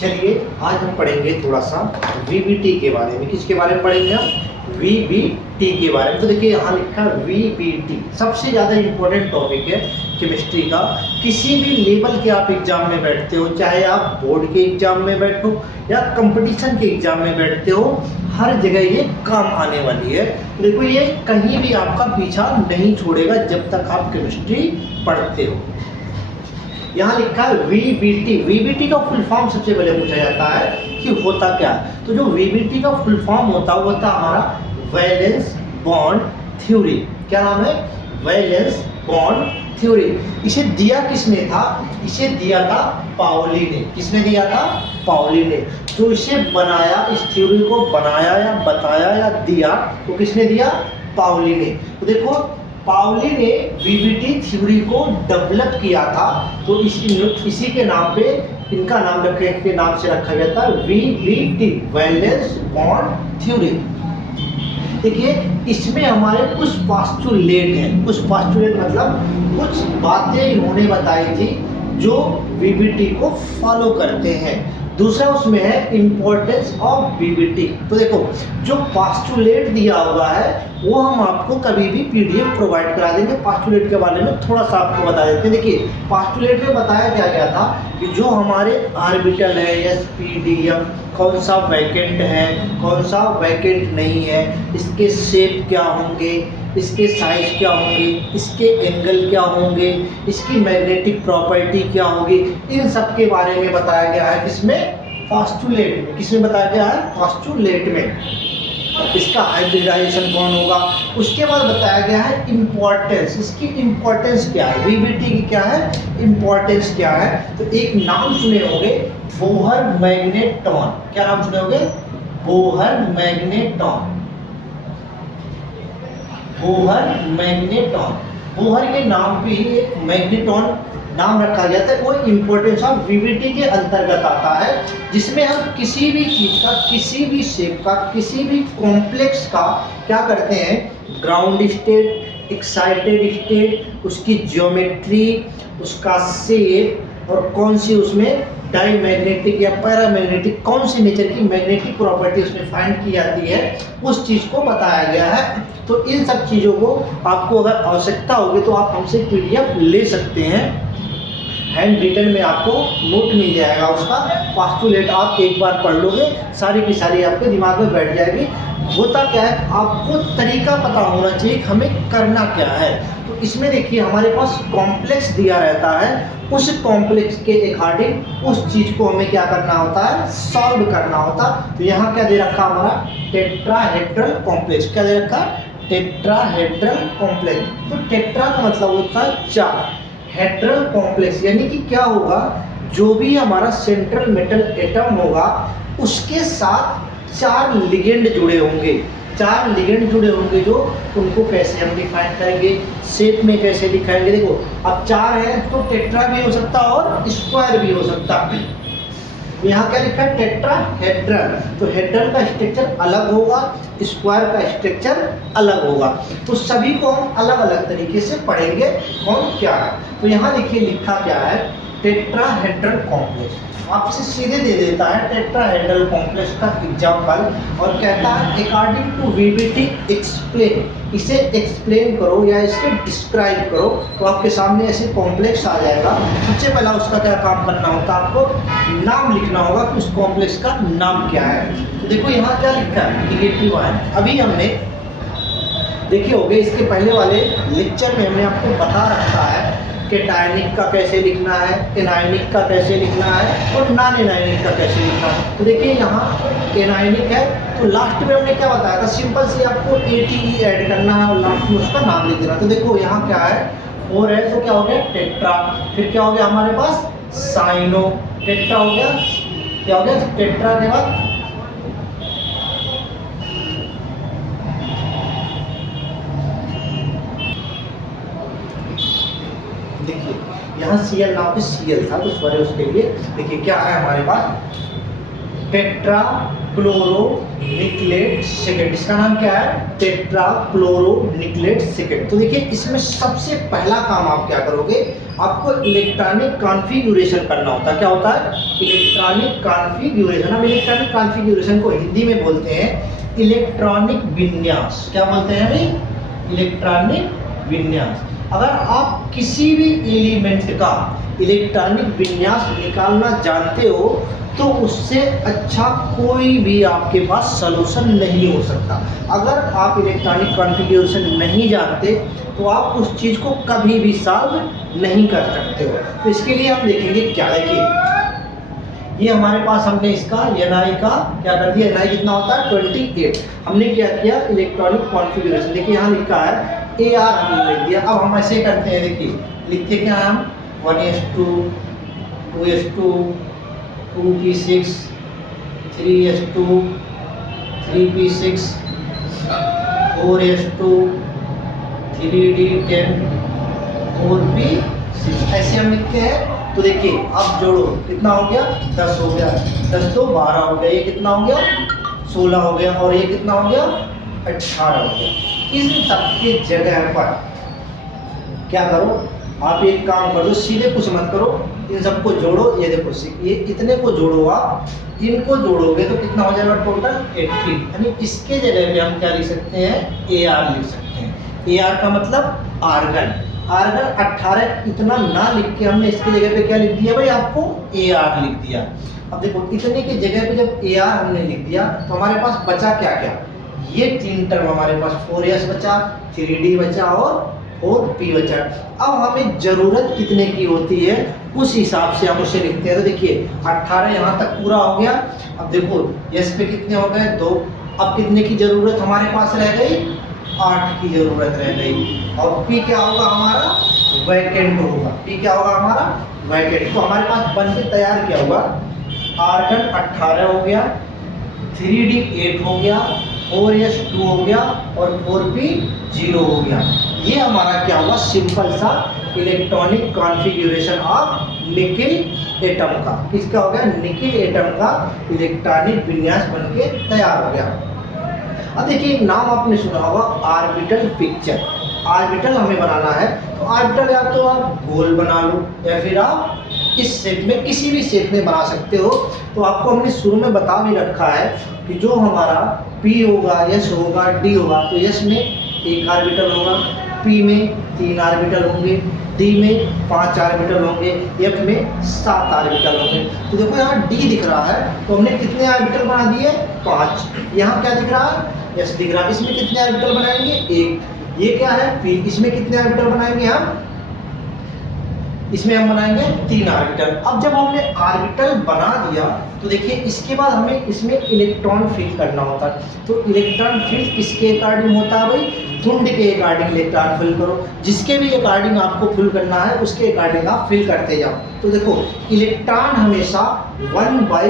चलिए आज हम पढ़ेंगे थोड़ा सा वीबीटी के बारे में। किसके बारे में पढ़ेंगे हम? वीबीटी के बारे में। तो देखिए यहाँ लिखा है वीबीटी, सबसे ज़्यादा इम्पोर्टेंट टॉपिक है केमिस्ट्री का। किसी भी लेवल के आप एग्जाम में बैठते हो, चाहे आप बोर्ड के एग्जाम में बैठो या कंपटीशन के एग्जाम में बैठते हो, हर जगह ये काम आने वाली है। देखो ये कहीं भी आपका पीछा नहीं छोड़ेगा जब तक आप केमिस्ट्री पढ़ते हो। यहाँ लिखा है वीबीटी। वीबीटी का फुल फॉर्म सबसे पहले पूछा जाता है कि होता क्या है। तो जो वीबीटी का फुल फॉर्म होता है वो होता है हमारा वैलेंस बॉन्ड थ्योरी। क्या नाम है? Valence bond theory. इसे दिया किसने था? इसे दिया था पाउली ने। किसने दिया था? पाउली ने। तो इसे बनाया, इस थ्योरी को बनाया या बताया या दिया, तो किसने दिया? पाउली ने। तो देखो पाउली ने वीबीटी थ्योरी को डेवलप किया था, तो इसी के नाम पे इनका नाम रखे के नाम से रखा गया था वीबीटी, वैलेंस बॉन्ड थ्योरी। देखिए इसमें हमारे कुछ पोस्टुलेट हैं। कुछ पोस्टुलेट मतलब कुछ बातें इन्होंने बताई थी जो वीबीटी को फॉलो करते हैं। दूसरा उसमें है इम्पोर्टेंस ऑफ वीबीटी। तो देखो जो पोस्टुलेट दिया हुआ है वो हम आपको कभी भी पीडीएफ प्रोवाइड करा देंगे। पोस्टुलेट के बारे में थोड़ा सा आपको बता देते हैं। देखिए पोस्टुलेट में बताया क्या गया था कि जो हमारे ऑर्बिटल है एसपीडीएफ, कौन सा वैकेंट है, कौन सा वैकेंट नहीं है, इसके शेप क्या होंगे, इसके साइज क्या होंगे, इसके एंगल क्या होंगे, इसकी मैग्नेटिक प्रॉपर्टी क्या होगी, इन सब के बारे में बताया गया है। किसमें? पोस्टुलेट में। किसमें बताया गया है? पोस्टुलेट में। इसका हाइब्रिडाइजेशन कौन होगा, उसके बाद बताया गया है इम्पोर्टेंस। इसकी इम्पोर्टेंस क्या है, वीबीटी की क्या है इम्पोर्टेंस क्या है। तो एक नाम सुने होंगे बोहर मैग्नेट्रॉन। क्या नाम सुने होंगे? Bohr magnetron. Bohr magnetron. Bohr के नाम पे ही एक मैग्नेट्रॉन नाम रखा गया था। वो इम्पोर्टेंस ऑफ वीबीटी के अंतर्गत आता है, जिसमें हम किसी भी चीज का, किसी भी शेप का, किसी भी कॉम्प्लेक्स का क्या करते हैं, ग्राउंड स्टेट, एक्साइटेड स्टेट, उसकी ज्योमेट्री, उसका शेप और कौन सी उसमें डाईमैग्नेटिक या पैरामैग्नेटिक, कौन सी नेचर की मैग्नेटिक प्रॉपर्टी उसमें फाइंड की जाती है, उस चीज को बताया गया है। तो इन सब चीजों को आपको अगर आवश्यकता होगी तो आप हमसे पीडीएफ ले सकते हैं। हैंड रिटन में आपको नोट मिल जाएगा उसका। पोस्टुलेट आप एक बार पढ़ लोगे, सारी की सारी आपके दिमाग में बैठ जाएगी। होता क्या है, आपको तरीका पता होना चाहिए हमें करना क्या है। तो इसमें देखिए हमारे पास कॉम्प्लेक्स दिया रहता है, उस कॉम्प्लेक्स के अकॉर्डिंग उस चीज को हमें क्या करना होता है, सॉल्व करना होता। तो यहाँ क्या दे रखा हमारा टेट्राहेड्रल कॉम्प्लेक्स। क्या दे रखा? Tetrahedral complex. तो टेट्रा का मतलब होता है चार, हेड्रल कॉम्प्लेक्स यानी कि क्या होगा, जो भी हमारा सेंट्रल मेटल एटम होगा उसके साथ चार लिगेंड जुड़े होंगे। चार लिगेंड जुड़े होंगे जो उनको कैसे हम डिफाइन करेंगे, शेप में कैसे दिखाएंगे। देखो अब चार है तो टेट्रा भी हो सकता और स्क्वायर भी हो सकता है। यहाँ क्या लिखा है? टेट्राहेड्रल। तो हेड्रल का स्ट्रक्चर अलग होगा, स्क्वायर का स्ट्रक्चर अलग होगा। तो सभी को हम अलग अलग तरीके से पढ़ेंगे कौन क्या है। तो यहाँ देखिए लिखा क्या है, टेट्राहेड्रल कॉम्प्लेक्स। आपसे सीधे दे देता है टेट्राहेड्रल कॉम्प्लेक्स का एग्जाम्पल और कहता है अकॉर्डिंग टू वीबीटी एक्सप्लेन। इसे एक्सप्लेन करो या इसे डिस्क्राइब करो। तो आपके सामने ऐसे कॉम्प्लेक्स आ जाएगा। सबसे पहला उसका क्या काम करना होता है, आपको नाम लिखना होगा कि उस कॉम्प्लेक्स का नाम क्या है। तो देखो यहाँ क्या लिखा है, निगेटिव आयन। अभी हमने देखे होंगे इसके पहले वाले लेक्चर में हमने आपको बता रखा है कैटायनिक का कैसे लिखना है, एनायनिक का कैसे लिखना है और नॉन एनायनिक का कैसे लिखना है। तो देखिए यहाँ एनायनिक है, तो लास्ट में हमने क्या बताया था, सिंपल से आपको ATE ऐड करना है और लास्ट में उसका नाम लिख देना। तो देखो यहाँ क्या है, 4 है तो क्या हो गया टेट्रा, फिर क्या हो गया हमारे पास साइनो, टेट्रा हो गया। क्या हो गया टेट्रा के बाद देखिए यहाँ Cl नाम पे Cl था तो सॉरी उसके लिए। देखिए क्या है हमारे पास टेट्रा क्लोरोनिक्लेट सेकेंड, इसका नाम क्या है? Tetrachloronickelate second. तो देखिए इसमें सबसे पहला काम आप क्या करोगे, आपको इलेक्ट्रॉनिक कॉन्फ़िगरेशन करना होता है। क्या होता है? Electronic configuration. हम इलेक्ट्रॉनिक कॉन्फ़िगरेशन को हिंदी में बोलते हैं इलेक्ट्रॉनिक विन्यास। क्या बोलते हैं भाई? इलेक्ट्रॉनिक विन्यास। अगर आप किसी भी एलिमेंट का इलेक्ट्रॉनिक विन्यास निकालना जानते हो तो उससे अच्छा कोई भी आपके पास सलूशन नहीं हो सकता। अगर आप इलेक्ट्रॉनिक कॉन्फ़िगरेशन नहीं जानते तो आप उस चीज़ को कभी भी सॉल्व नहीं कर सकते हो। तो इसके लिए हम देखेंगे क्या। देखिए ये हमारे पास हमने इसका Ni का क्या कर दिया, Ni कितना होता है 28। हमने क्या किया इलेक्ट्रॉनिक कॉन्फ़िगरेशन, देखिए यहाँ लिखा है AR हमने लिख दिया। अब हम ऐसे करते हैं, देखिए लिखते क्या है हम 1s2 2s2 2p6 3s2 3p6 4s2 3d10 4p6 ऐसे हम लिखते हैं। तो देखिए अब जोड़ो कितना हो गया 10 हो गया, 10 तो 12 हो गया, ये कितना हो गया 16 हो गया और ये कितना हो गया 18 हो गया। इन सबके जगह पर क्या करो, आप एक काम करो, सीधे कुछ मत करो, इन सबको जोड़ो। ये देखो ये इतने को जोड़ो, आप इनको जोड़ोगे तो कितना हो जाएगा टोटल 18। यानी इसके जगह पे हम क्या लिख सकते हैं AR लिख सकते हैं। AR का मतलब आर्गन। आर्गन 18 इतना ना लिख के हमने इसके जगह पे क्या लिख दिया भाई, आपको AR लिख दिया। अब देखो इतने की जगह पे जब AR हमने लिख दिया तो हमारे पास बचा क्या क्या, ये तीन टर्म हमारे पास 4s बचा, 3d बचा और 4p बचा। अब हमें जरूरत कितने की होती है उस हिसाब से हम उसे लिखते हैं। तो देखिए 18 यहाँ तक पूरा हो गया। अब देखो s पे कितने हो गए 2। अब कितने की जरूरत हमारे पास रह गई, 8 की जरूरत रह गई। और p क्या होगा हमारा, वैकेंट होगा। p क्या होगा हमारा, वैकेंट। तो हमारे पास बन के तैयार क्या होगा, आर्गन 18 हो गया, 3d 8 हो गया, 4s 2 हो गया और 4p 0 हो गया। ये हमारा क्या हुआ, सिंपल सा electronic configuration of nickel atom का। किसका हो गया, निकिल एटम का इलेक्ट्रॉनिक विन्यास बनके तैयार हो गया। अब देखिए एक नाम आपने सुना होगा ऑर्बिटल पिक्चर। ऑर्बिटल हमें बनाना है तो ऑर्बिटल या तो आप गोल बना लो या फिर आप इस शेप में किसी भी शेप में बना सकते हो। तो आपको हमने शुरू में बता भी रखा है कि जो हमारा P होगा, S होगा, D होगा, तो S में एक ऑर्बिटल होगा, P में 3 ऑर्बिटल होंगे, D में 5 ऑर्बिटल होंगे, F में 7 ऑर्बिटल होंगे। तो देखो यहाँ D दिख रहा है तो हमने कितने ऑर्बिटल बना दिए 5। यहाँ क्या दिख रहा है, S दिख रहा है, इसमें कितने ऑर्बिटल बनाएंगे 1। ये क्या है P, इसमें कितने ऑर्बिटल बनाएंगे हम, इसमें हम बनाएंगे 3 ऑर्बिटल। अब जब हमने ऑर्बिटल बना दिया तो देखिए इसके बाद हमें इसमें इलेक्ट्रॉन फिल करना होता है। तो इलेक्ट्रॉन फिल किसके अकॉर्डिंग होता है भाई, धुंड के अकॉर्डिंग इलेक्ट्रॉन फिल करो। जिसके भी अकॉर्डिंग आपको फिल करना है उसके अकॉर्डिंग आप फिल करते जाओ। तो देखो इलेक्ट्रॉन हमेशा 1 by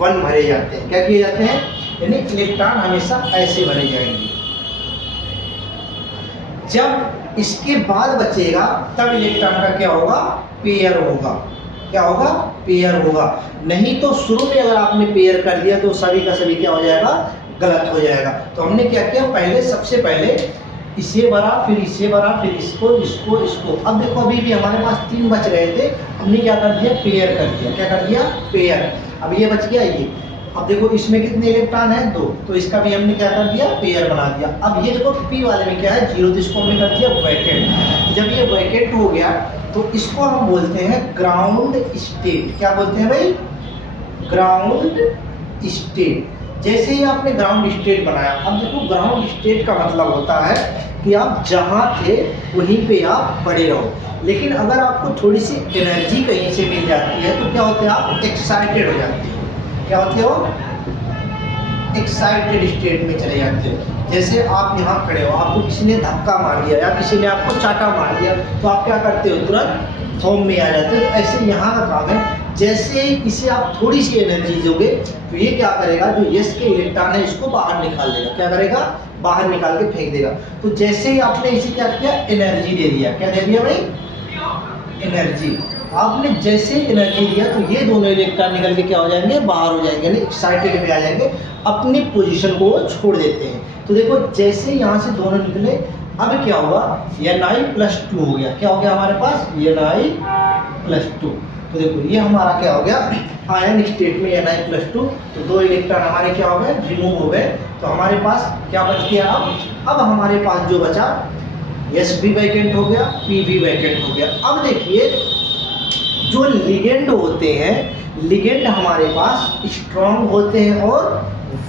1 भरे जाते हैं। क्या किए जाते हैं, यानी इलेक्ट्रॉन हमेशा ऐसे भरे जाएंगे। जब इसके बाद बचेगा तब इलेक्ट्रॉन का क्या होगा, पेयर होगा। क्या होगा, पेयर होगा। नहीं तो शुरू में अगर आपने पेयर कर दिया तो सभी का सभी क्या हो जाएगा, गलत हो जाएगा। तो हमने क्या किया, पहले सबसे पहले इसे भरा, फिर इसे भरा, फिर इसको इसको इसको। अब देखो अभी भी हमारे पास 3 बच रहे थे, हमने क्या कर दिया, पेयर कर दिया। क्या कर दिया, पेयर। अब ये बच गया ये। अब देखो इसमें कितने इलेक्ट्रॉन है 2, तो इसका भी हमने क्या कर दिया, पेयर बना दिया। अब ये देखो P वाले में क्या है 0, तो इसको हमने कर दिया वैकेंट। जब ये वैकेंट हो गया तो इसको हम बोलते हैं ग्राउंड स्टेट। क्या बोलते हैं भाई, ग्राउंड स्टेट। जैसे ही आपने ग्राउंड स्टेट बनाया, अब देखो ग्राउंड स्टेट का मतलब होता है कि आप जहाँ थे वहीं पे आप पड़े रहो। लेकिन अगर आपको थोड़ी सी एनर्जी कहीं से मिल जाती है तो क्या होता है, आप एक्साइटेड हो जाते हो। क्या होते हो, एक्साइटेड स्टेट में चले जाते हो। जैसे आप यहाँ खड़े हो, आपको किसी ने धक्का मार दिया या किसी ने आपको चाटा मार दिया तो आप क्या करते हो, तुरंत फॉर्म में आ जाते हो। तो ऐसे यहाँ का काम है, जैसे ही इसे आप थोड़ी सी एनर्जी दोगे तो ये क्या करेगा, जो यस के इलेक्ट्रॉन है इसको बाहर निकाल देगा। क्या करेगा, बाहर निकाल के फेंक देगा। तो जैसे ही आपने इसे क्या किया, एनर्जी दे दिया। क्या दे दिया भाई, एनर्जी। आपने जैसे एनर्जी दिया तो ये दोनों इलेक्ट्रॉन निकल के क्या हो जाएंगे, बाहर हो जाएंगे, यानी एक्साइटेड में आ जाएंगे, अपनी पोजीशन को वो छोड़ देते हैं। तो देखो जैसे यहाँ से दोनों निकले, अब क्या होगा, Ni+2 हो गया। क्या हो गया हमारे पास, Ni+2। तो देखो ये हमारा क्या हो गया, आयन स्टेट में Ni+2। तो दो इलेक्ट्रॉन हमारे क्या हो गए, रिमूव हो गए। तो हमारे पास क्या बच गया, अब हमारे पास जो बचा, S भी वैकेंट हो गया, P भी वैकेंट हो गया। अब देखिए जो लिगेंड होते हैं, लिगेंड हमारे पास स्ट्रॉन्ग होते हैं और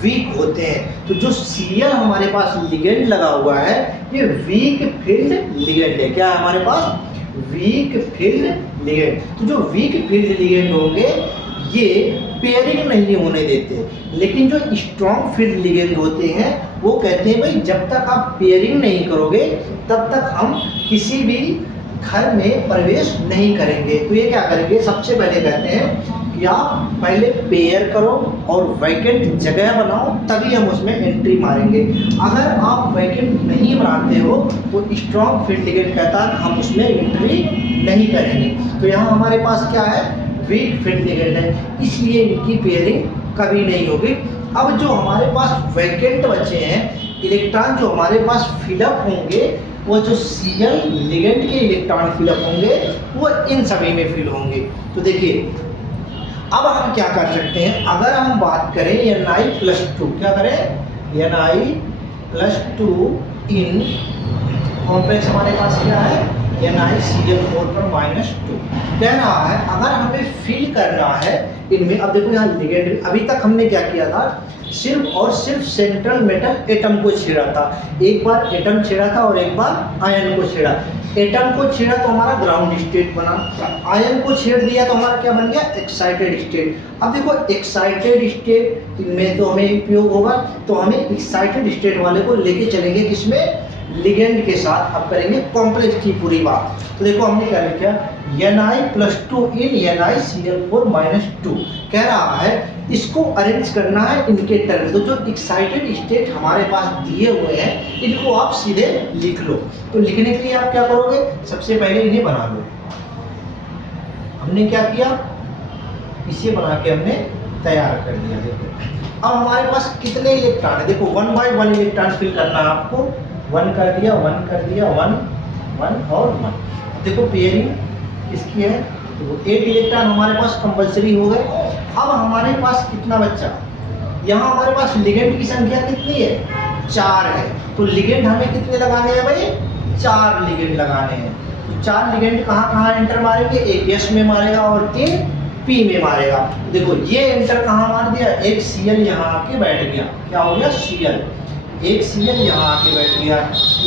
वीक होते हैं। तो जो Cl हमारे पास लिगेंड लगा हुआ है, ये वीक फील्ड लिगेंड है। क्या है हमारे पास, वीक फील्ड लिगेंड। तो जो वीक फील्ड लिगेंड होंगे ये पेयरिंग नहीं होने देते, लेकिन जो स्ट्रॉन्ग फील्ड लिगेंड होते हैं वो कहते हैं भाई जब तक आप पेयरिंग नहीं करोगे तब तक हम किसी भी घर में प्रवेश नहीं करेंगे। तो ये क्या करेंगे, सबसे पहले कहते हैं कि आप पहले पेयर करो और वैकेंट जगह बनाओ, तभी हम उसमें एंट्री मारेंगे। अगर आप वैकेंट नहीं बनाते हो तो स्ट्रॉन्ग फील्ड लिगेंड कहता है हम उसमें एंट्री नहीं करेंगे। तो यहाँ हमारे पास क्या है, वीक फील्ड लिगेंड है, इसलिए इनकी पेयरिंग कभी नहीं होगी। अब जो हमारे पास वैकेंट बचे हैं इलेक्ट्रॉन, जो हमारे पास फिलअप होंगे, वो जो Cl लिगेंड के इलेक्ट्रॉन फिलअप होंगे वो इन सभी में फिल होंगे। तो देखिए अब हम क्या कर सकते हैं, अगर हम बात करें Ni+2, क्या करें, Ni+2 इन कॉम्प्लेक्स हमारे पास क्या है, NiCl4 पर -2 कह रहा है। अगर हमें फिल करना है इनमें, अब देखो यहाँ लिगेंड, अभी तक हमने क्या किया था, सिर्फ और सिर्फ सेंट्रल मेटल एटम को छेड़ा था। एक बार एटम छेड़ा था और एक बार आयन को छेड़ा। एटम को छेड़ा तो हमारा ग्राउंड स्टेट बना, आयन को छेड़ दिया तो हमारा क्या बन गया, एक्साइटेड स्टेट। अब देखो एक्साइटेड स्टेट में तो हमें उपयोग होगा, तो हमें एक्साइटेड स्टेट वाले को लेके चलेंगे किसमें, लिगेंड के साथ। अब करेंगे कॉम्प्लेक्स की पूरी बात। तो देखो हमने क्या लिखा, Ni+2 इन NiCl4-2 कह रहा है इसको अरेंज करना है इनके टर्म। तो जो एक्साइटेड स्टेट हमारे पास दिए हुए हैं इनको आप सीधे लिख लो। तो लिखने के लिए आप क्या करोगे, सबसे पहले इन्हें बना लो। हमने क्या किया, इसे बना के हमने तैयार कर दिया। देखो अब हमारे पास कितने इलेक्ट्रॉन है, देखो 1 बाय 1 इलेक्ट्रॉन फिल करना है आपको। 1 कर दिया, 1 कर दिया, 1 1 और 1। देखो पेयरिंग इसकी है, तो 8 इलेक्ट्रॉन हमारे पास कंपलसरी हो गए। अब हमारे पास कितना बच्चा, यहाँ हमारे पास लिगेंड की संख्या कितनी है, 4 है। तो लिगेंड हमें कितने लगाने हैं भाई, 4 लिगेंड लगाने हैं। तो 4 लिगेंड कहाँ कहाँ एंटर मारेंगे, एक S में मारेगा और 3 P में मारेगा। देखो ये एंटर कहाँ मार दिया, एक Cl यहाँ आके बैठ गया। क्या हो गया, Cl, एक Cl यहाँ आके बैठ गया,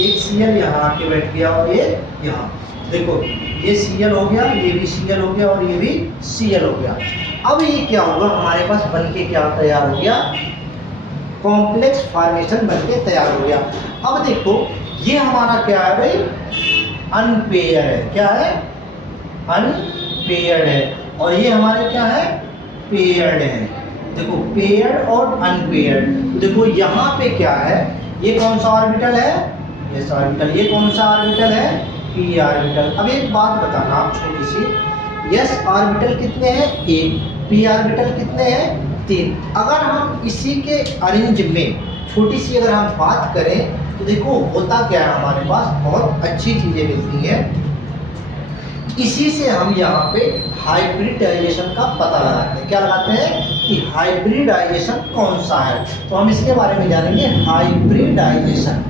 एक Cl यहाँ आके बैठ गया और ये यहाँ। देखो ये Cl हो गया, ये भी Cl हो गया और ये भी Cl हो गया। अब ये क्या होगा, हमारे पास बन के क्या तैयार हो गया, कॉम्प्लेक्स फॉर्मेशन बन के तैयार हो गया। अब देखो ये हमारा क्या है भाई, अनपेयर है। क्या है, अनपेयर्ड है। और ये हमारे क्या है, पेयर्ड है। देखो पेयर्ड और अनपेयर्ड। देखो यहाँ पे क्या है, ये कौन सा ऑर्बिटल है, ये ऑर्बिटल। ये कौन सा ऑर्बिटल है, p ऑर्बिटल। अब एक बात बताना आप छोटी सी, s ऑर्बिटल कितने हैं, 1, p ऑर्बिटल कितने हैं, 3। अगर हम इसी के अरेंज में छोटी सी अगर हम बात करें तो देखो होता क्या है, हमारे पास बहुत अच्छी चीजें मिलती हैं। इसी से हम यहाँ पे हाइब्रिडाइजेशन का पता लगाते हैं। क्या लगाते हैं कि हाइब्रिडाइजेशन कौन सा है, तो हम इसके बारे में जानेंगे, हाइब्रिडाइजेशन।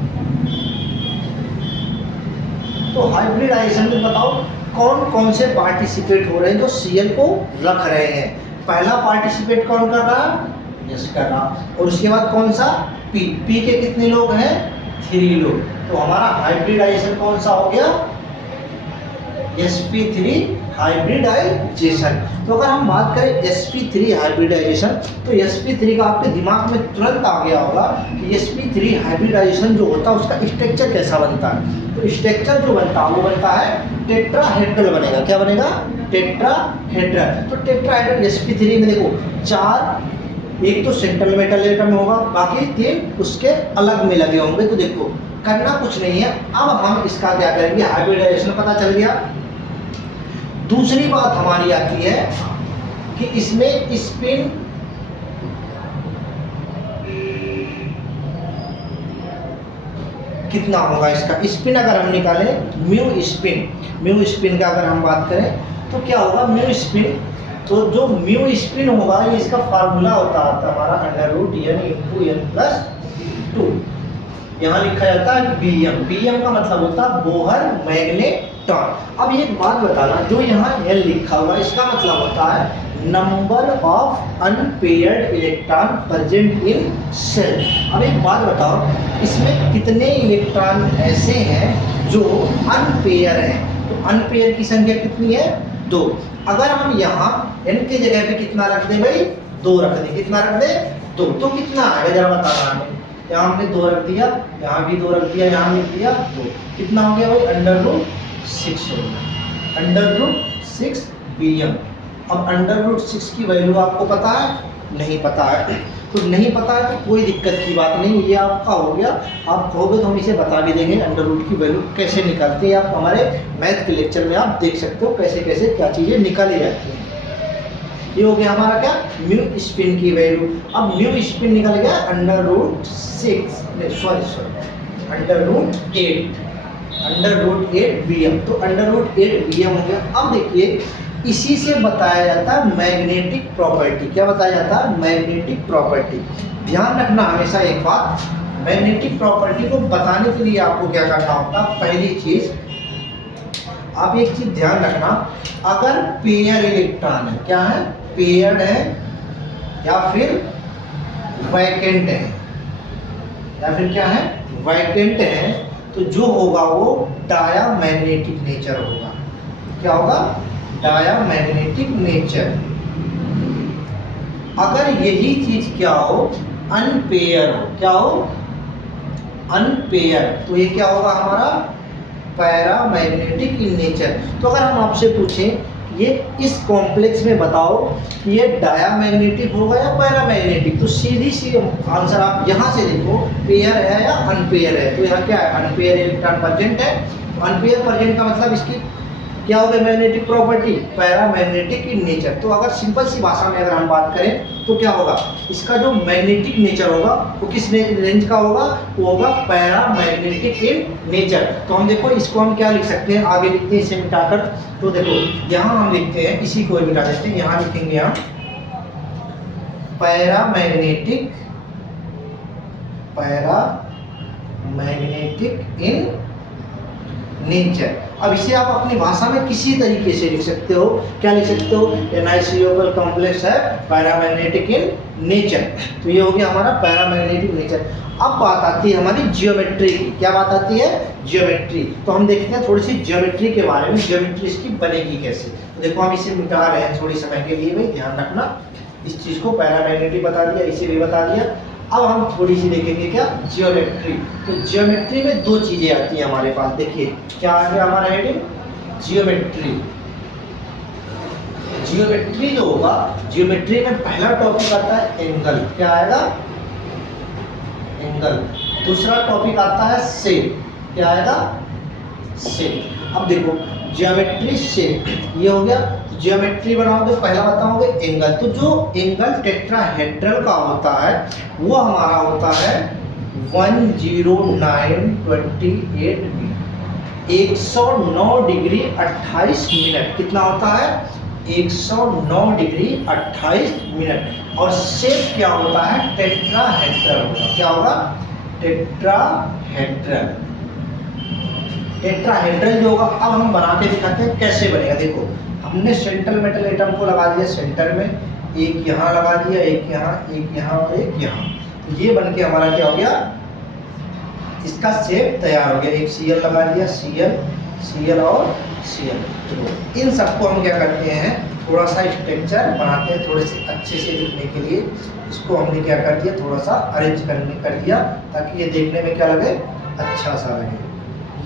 तो हाइब्रिडाइजेशन में बताओ कौन कौन से पार्टिसिपेट हो रहे हैं जो Cl को रख रहे हैं। पहला पार्टिसिपेट कौन कर रहा है, S कर रहा, और उसके बाद कौन सा, P। P के कितने लोग हैं, 3 लोग। तो हमारा हाइब्रिडाइजेशन कौन सा हो गया, sp3 हाइब्रिडाइजेशन। तो अगर हम बात करें sp3 हाइब्रिडाइजेशन, तो sp3 का आपके दिमाग में तुरंत आ गया होगा कि sp3 हाइब्रिडाइजेशन जो होता है उसका स्ट्रक्चर कैसा बनता है। तो स्ट्रक्चर जो बनता है वो बनता है टेट्राहेड्रल बनेगा। क्या बनेगा, टेट्राहेड्रल। तो टेट्राहेड्रल sp3 में देखो 4, एक तो सेंट्रल मेटल एटम होगा, बाकी 3 उसके अलग में लगे होंगे। तो देखो करना कुछ नहीं है, अब हम इसका क्या करेंगे, हाइब्रिडाइजेशन पता चल गया। दूसरी बात हमारी आती है कि इसमें स्पिन कितना होगा। इसका स्पिन अगर हम निकालें म्यू स्पिन का अगर हम बात करें तो क्या होगा म्यू स्पिन, तो जो म्यू स्पिन होगा ये इसका फार्मूला होता है हमारा √n × n + 2। यहाँ लिखा जाता है बीएम। बीएम का मतलब होता है बोहर मैग्नेटॉन। अब एक बात बताना, जो यहाँ L लिखा हुआ इसका मतलब होता है number of unpaired electron present in cell. अब एक बात बताओ, इसमें कितने इलेक्ट्रॉन ऐसे हैं जो अनपेयर हैं? तो अनपेयर की संख्या कितनी है? 2। अगर हम यहाँ n के जगह पे कितना रख दें भाई? 2 रख दें। कितना रख दें? 2। तो कितना आएगा जरा बताना हमें। यहाँ हमने 2 रख दिया, यहाँ भी 2 रख दिया, यहाँ लिख दिया 2। कितना हो गया भाई? √6 हो गया। √6 बीएम। अब √6 की वैल्यू आपको पता है? नहीं पता है। तो नहीं पता है तो कोई दिक्कत की बात नहीं, ये आपका हो गया। आप कहोगे तो हम इसे बता भी देंगे √ की वैल्यू कैसे निकालते हैं। आप हमारे मैथ के लेक्चर में आप देख सकते हो कैसे कैसे क्या चीज़ें निकाली जाती हैं। ये हो गया हमारा क्या? म्यू स्पिन की वैल्यू। अब म्यू स्पिन निकल गया √8 बीएम। तो √8 बीएम हो गया। अब देखिए इसी से बताया जाता है मैग्नेटिक प्रॉपर्टी। क्या बताया जाता है? Magnetic property. ध्यान रखना हमेशा एक बात, मैग्नेटिक प्रॉपर्टी को बताने के लिए आपको क्या करना होता है? पहली चीज आप एक चीज ध्यान रखना, अगर पेयर इलेक्ट्रॉन है, क्या है? पेयर्ड है या फिर वैकेंट है, या फिर क्या है? वैकेंट है, तो जो होगा वो डायामैग्नेटिक नेचर होगा। क्या होगा? Diamagnetic nature. अगर यही चीज क्या हो? अनपेयर हो। क्या हो? अनपेयर, तो ये क्या होगा हमारा? Paramagnetic in nature. तो अगर हम आपसे पूछें ये इस कॉम्प्लेक्स में बताओ कि ये डायामैग्नेटिक होगा या पैरामैग्नेटिक, तो सीधी सी आंसर आप यहाँ से देखो, पेयर है या अनपेयर है। तो यहाँ क्या है? अनपेयर इलेक्ट्रॉन प्रेजेंट है। अनपेयर प्रेजेंट का मतलब इसकी क्या हो गया? Magnetic property paramagnetic in nature. तो अगर सिंपल सी भाषा में अगर हम बात करें तो क्या होगा? इसका जो मैग्नेटिक नेचर होगा वो किस रेंज का होगा? वो होगा पैरामैग्नेटिक इन नेचर। तो हम देखो इसको हम क्या लिख सकते हैं? आगे लिखते हैं इसे मिटाकर। तो देखो यहाँ हम लिखते हैं, इसी को मिटा देते हैं। यहाँ लिखेंगे हम पैरामैग्नेटिक इन नेचर। अब इसे आप अपनी भाषा में किसी तरीके से लिख सकते हो। क्या लिख सकते हो? NiCO कॉम्प्लेक्स है पैरामैग्नेटिक इन नेचर। तो ये हो गया हमारा पैरामैग्नेटिक नेचर। अब बात आती है हमारी जियोमेट्री की। क्या बात आती है? जियोमेट्री। तो हम देखते हैं थोड़ी सी जियोमेट्री के बारे में, जियोमेट्री इसकी बनेगी कैसे। तो देखो हम इसे मिटा रहे हैं थोड़ी समय के लिए, भाई ध्यान रखना। इस चीज को पैरामैग्नेटिक बता दिया, इसे भी बता दिया। अब हम थोड़ी सी देखेंगे क्या? जियोमेट्री। तो जियोमेट्री में 2 चीजें आती हैं हमारे पास। देखिए क्या आ गया हमारा हेडिंग? जियोमेट्री। जियोमेट्री जो होगा, जियोमेट्री में पहला टॉपिक आता है एंगल। क्या आएगा? एंगल। दूसरा टॉपिक आता है शेप। क्या आएगा? शेप। अब देखो जियोमेट्री शेप ये हो गया। जियोमेट्री बनाओगे पहला बताओगे एंगल। तो जो एंगल टेट्राहेड्रल का होता है वो हमारा होता है 109.28 109 डिग्री 28 मिनट। कितना होता है? 109 डिग्री 28 मिनट। और शेप क्या होता है? टेट्राहेड्रल होगा। क्या होगा? टेट्राहेड्रल। टेट्राहेड्रल जो होगा, अब हम बना के दिखाते हैं कैसे बनेगा। देखो हमने सेंट्रल मेटल एटम को लगा दिया सेंटर में, एक यहाँ लगा दिया, एक यहाँ, एक यहाँ और एक यहाँ। तो ये बन के हमारा क्या हो गया? इसका शेप तैयार हो गया। एक Cl लगा दिया, Cl और Cl। तो इन सबको हम क्या करते हैं? थोड़ा सा स्ट्रक्चर बनाते हैं थोड़े से अच्छे से दिखने के लिए। इसको हमने क्या कर दिया? थोड़ा सा अरेंज कर दिया ताकि ये देखने में क्या लगे? अच्छा सा लगे।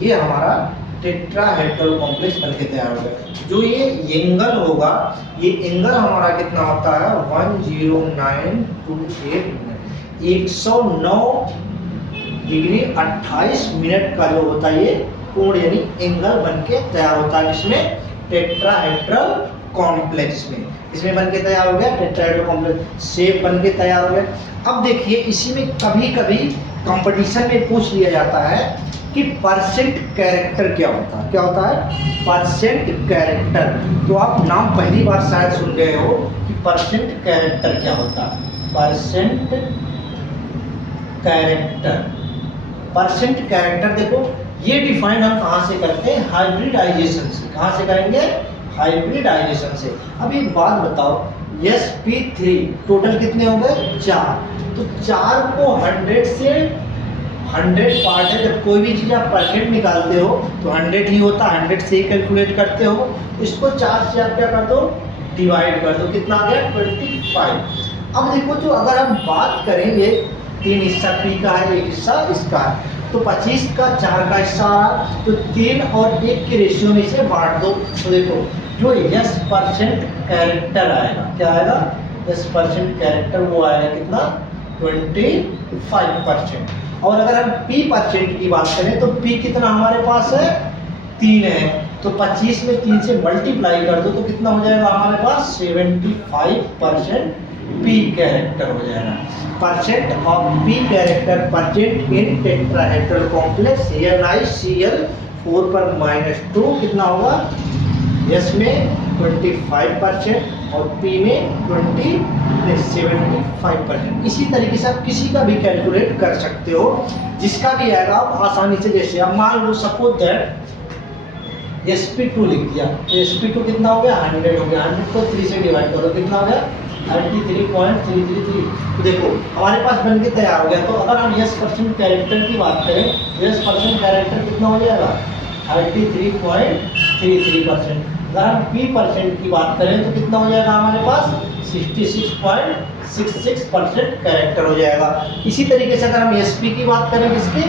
ये हमारा टेट्राहेड्रल कॉम्प्लेक्स बनके तैयार हो गया। जो ये एंगल होगा, ये एंगल हमारा कितना होता है? 109.28 मिनट। 109 डिग्री 28 मिनट का जो होता है ये कोण यानी एंगल बनके तैयार होता है। इसमें टेट्राहेड्रल कॉम्प्लेक्स में। इसमें बन के तैयार हो गया टेट्राहेड्रल कॉम्प्लेक्स, शेप बन के तैयार हो गया। अब देखिए इसी में कभी कभी कंपटीशन में पूछ लिया जाता है कि परसेंट कैरेक्टर क्या होता है। क्या होता है? Percent character. तो आप नाम पहली बार शायद सुन रहे हो कि परसेंट कैरेक्टर क्या होता है। परसेंट कैरेक्टर, परसेंट कैरेक्टर देखो ये डिफाइन हम कहाँ से करते हैं? हाइब्रिडाइजेशन से। कहाँ से करेंगे? हाइब्रिडाइजेशन से। अब एक बात बताओ, sp3 टोटल कितने हो गए? 4। तो 4 को 100 से 100 पार्ट है, जब कोई भी चीज़ आप परसेंट निकालते हो तो 100 ही होता है, 100 से ही कैलकुलेट करते हो। इसको 4 से आप क्या कर दो? डिवाइड कर दो। कितना आ गया? 25। अब देखो जो अगर हम बात करें, ये 3 हिस्सा p का है, 1 हिस्सा इसका है, तो 25 का 4 का हिस्सा आ रहा, तो 3 और 1 के रेशियो में से बांट दो। तो देखो जो यस परसेंट कैरेक्टर आएगा, क्या आएगा? यस परसेंट कैरेक्टर वो आएगा कितना? 25%। और अगर हम p परसेंट की बात करें तो p कितना हमारे पास है? 3 है। तो 25 में 3 से मल्टीप्लाई कर दो तो कितना हो जाएगा हमारे पास? 75% p कैरेक्टर हो जाएगा। Percent of p character present in tetrahedral complex NiCl 4 पर -2 कितना होगा? S में 25% और P में 75%। इसी तरीके से आप किसी का भी कैलकुलेट कर सकते हो, जिसका भी आएगा आप आसानी से। जैसे अब मान लो सपोज दैट sp2 लिख दिया, तो sp2 कितना हो गया? 100 हो गया। 100 को 3 से डिवाइड करो, कितना हो गया? 33.333। तो देखो हमारे पास बन के तैयार हो गया। तो अगर हम यस परसेंट कैरेक्टर की बात करें, यस परसेंट कैरेक्टर कितना हो जाएगा? 33.33%। अगर हम p परसेंट की बात करें तो कितना हो जाएगा हमारे पास? 66.66% कैरेक्टर हो जाएगा। इसी तरीके से अगर हम sp की बात करें, किसकी?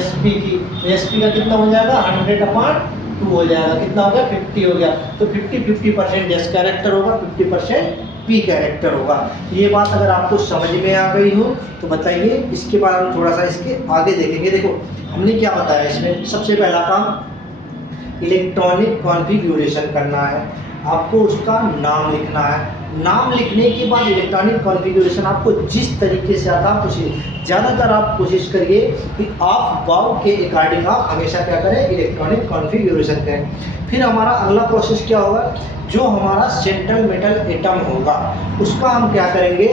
sp की, तो sp का कितना हो जाएगा? 100/2 हो जाएगा। कितना हो गया? 50 हो गया। तो 50% यस कैरेक्टर होगा, 50% p कैरेक्टर होगा। ये बात अगर आपको समझ में आ गई हो तो बताइए। इसके बाद हम थोड़ा सा इसके आगे देखेंगे। देखो हमने क्या बताया इसमें, सबसे पहला काम इलेक्ट्रॉनिक कॉन्फ़िगरेशन करना है, आपको उसका नाम लिखना है। नाम लिखने के बाद इलेक्ट्रॉनिक कॉन्फ़िगरेशन आपको जिस तरीके से आता है उसी, ज़्यादातर आप कोशिश करिए कि आप वाव के अकॉर्डिंग आप हमेशा क्या करें? इलेक्ट्रॉनिक कॉन्फ़िगरेशन करें। फिर हमारा अगला प्रोसेस क्या होगा? जो हमारा सेंट्रल मेटल एटम होगा उसका हम क्या करेंगे?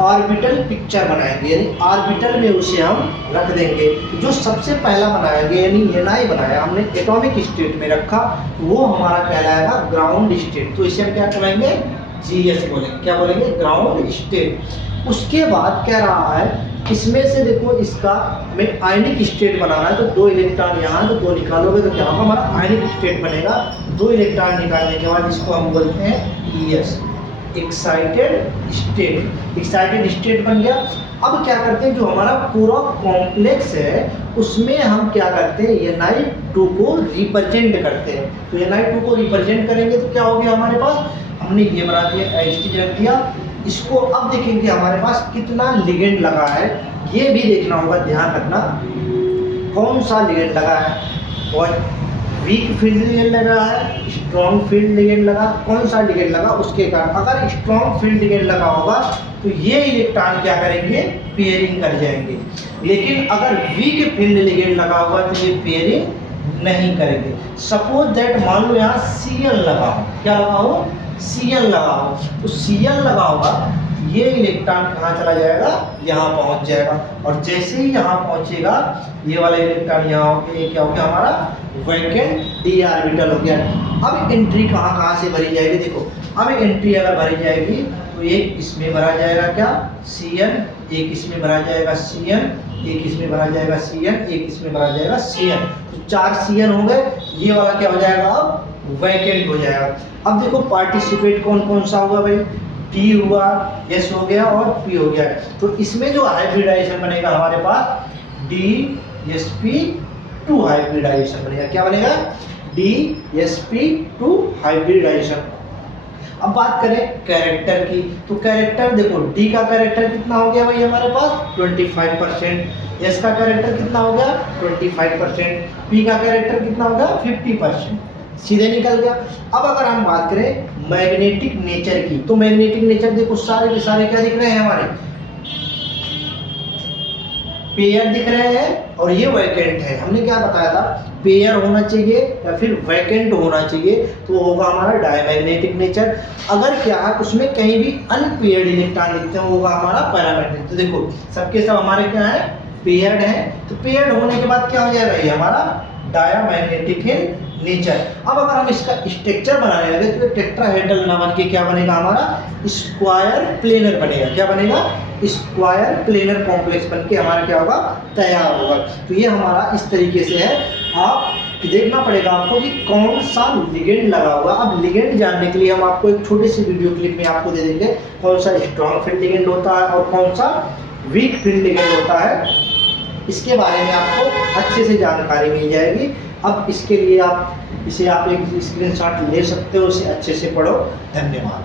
ऑर्बिटल पिक्चर बनाएंगे, यानी ऑर्बिटल में उसे हम रख देंगे। जो सबसे पहला बनाएंगे यानी Ni बनाया हमने, एटॉमिक स्टेट में रखा, वो हमारा कहलाएगा ग्राउंड स्टेट। तो इसे हम क्या कहलाएंगे? GS बोलेंगे। क्या बोलेंगे? Ground state. उसके बाद कह रहा है इसमें से देखो इसका हमें आयनिक स्टेट बनाना है, तो 2 इलेक्ट्रॉन यहाँ, तो 2 निकालोगे तो क्या होगा? हमारा आयनिक स्टेट बनेगा। 2 इलेक्ट्रॉन निकालने के बाद इसको हम बोलते हैं ES, excited state. Excited state बन गया। अब क्या करते हैं, जो हमारा पूरा कॉम्प्लेक्स है उसमें हम क्या करते हैं? Ni2 को रिप्रेजेंट करते हैं। तो Ni2 को रिप्रेजेंट करेंगे तो क्या हो गया हमारे पास? हमने ये बना दिया, H रख दिया। इसको अब देखेंगे हमारे पास कितना लिगेंड लगा है, ये भी देखना होगा, ध्यान रखना कौन सा लिगेंड लगा है। और वीक फील्ड लिगेंड लगा है, स्ट्रॉन्ग फील्ड लिगेंड लगा, कौन सा लिगेंड लगा उसके कारण। अगर स्ट्रॉन्ग फील्ड लिगेंड लगा होगा तो ये इलेक्ट्रॉन क्या करेंगे? पेयरिंग कर जाएंगे। लेकिन अगर वीक फील्ड लिगेंड लगा होगा तो ये पेयरिंग नहीं करेंगे। सपोज दैट मान लो यहाँ Cl लगा हो, क्या लगा हो? Cl लगा हो, तो Cl लगा होगा, ये इलेक्ट्रॉन कहाँ चला जाएगा? यहाँ पहुँच जाएगा। और जैसे ही यहाँ पहुँचेगा ये वाला इलेक्ट्रॉन यहाँ हो गया, ये क्या हो गया हमारा? वैकेंट d ऑर्बिटल हो गया। अब एंट्री कहाँ से भरी जाएगी? देखो अब एंट्री अगर भरी जाएगी तो एक इसमें भरा जाएगा क्या? Cn, एक इसमें भरा जाएगा Cn, एक इसमें भरा जाएगा Cn, एक इसमें भरा जाएगा Cn। तो 4 Cn हो गए। ये वाला क्या हो जाएगा? अब वैकेंट हो जाएगा। अब देखो पार्टिसिपेट कौन कौन सा होगा भाई? T हुआ, S हो गया और P हो गया। तो इसमें जो हाइब्रिडाइजेशन बनेगा हमारे पास DsP2 हाइब्रिडाइजेशन बनेगा। क्या बनेगा? DsP2 hybridisation. अब बात करें कैरेक्टर की, तो कैरेक्टर देखो D का कैरेक्टर कितना हो गया भाई हमारे पास? 25%। S का कैरेक्टर कितना हो गया? 25%। P का कैरेक्टर कितना हो गया? 50%। सीधे निकल गया। अब अगर हम बात करें मैग्नेटिक नेचर की, तो मैग्नेटिक नेचर देखो सारे के सारे क्या दिख रहे हैं हमारे, पेयर दिख रहे हैं और ये वैकेंट है। हमने क्या बताया था, पेयर होना चाहिए या फिर वैकेंट होना चाहिए, तो वो होगा हमारा डायमैग्नेटिक नेचर। अगर क्या है उसमें कहीं भी अनपेयर्ड इलेक्ट्रॉन दिखते हैं, वो होगा हमारा पैरामैग्नेटिक। तो देखो सबके सब हमारे क्या है, पेयर्ड है। तो पेयर्ड होने के बाद क्या हो जाएगा, ये हमारा डायमैग्नेटिक है नेचर। अब अगर हम इसका स्ट्रक्चर बनाने लगे तो टेट्राहेड्रल ना बन के क्या बनेगा, हमारा स्क्वायर प्लेनर बनेगा। क्या बनेगा, स्क्वायर प्लेनर कॉम्प्लेक्स बन के हमारा क्या होगा, तैयार होगा। तो ये हमारा इस तरीके से है। आप देखना पड़ेगा आपको कि कौन सा लिगेंड लगा होगा। अब लिगेंड जानने के लिए हम आपको एक छोटे से वीडियो क्लिप में आपको दे देंगे कौन सा स्ट्रॉन्ग फील्ड लिगेंड होता है और कौन सा वीक फील्ड लिगेंड होता है। इसके बारे में आपको अच्छे से जानकारी मिल जाएगी। अब इसके लिए आप एक स्क्रीनशॉट ले सकते हो, उसे अच्छे से पढ़ो। धन्यवाद।